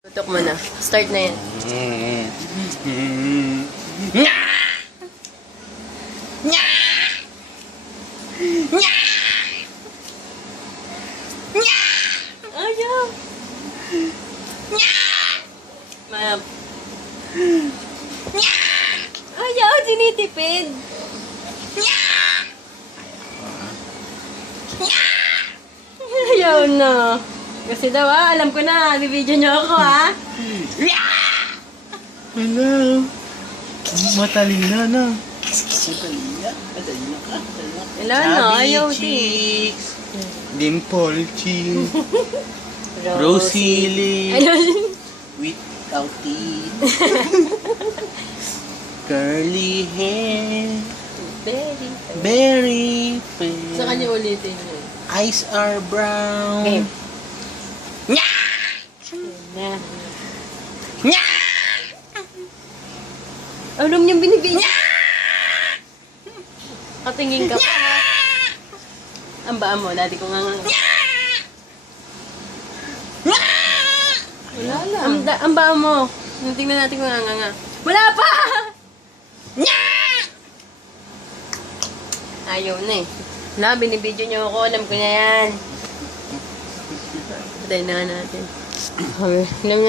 Tutok mo na. Start na yan. Ayaw! Ma'am. Ayaw, tinitipid. Ayaw na. Kasi daw alam ko na, bibidyo niyo ako Hello. Matalina na. Hello na, ayaw cheeks. Dimple cheeks. Rosy lips. Without teeth. Curly hair. Very fair. Sa kanya ulitin niyo. Eyes are brown. Okay. Na. Alam niyang binibigyan. Katingin ka pa. Ang baa mo, dati ko nga. Wala lang. Ang baa mo. Tingnan natin kung nga. Wala pa! Ayaw na eh. Na, binibidyo niyo ako. Alam ko na yan. Patay na natin. Alam niya.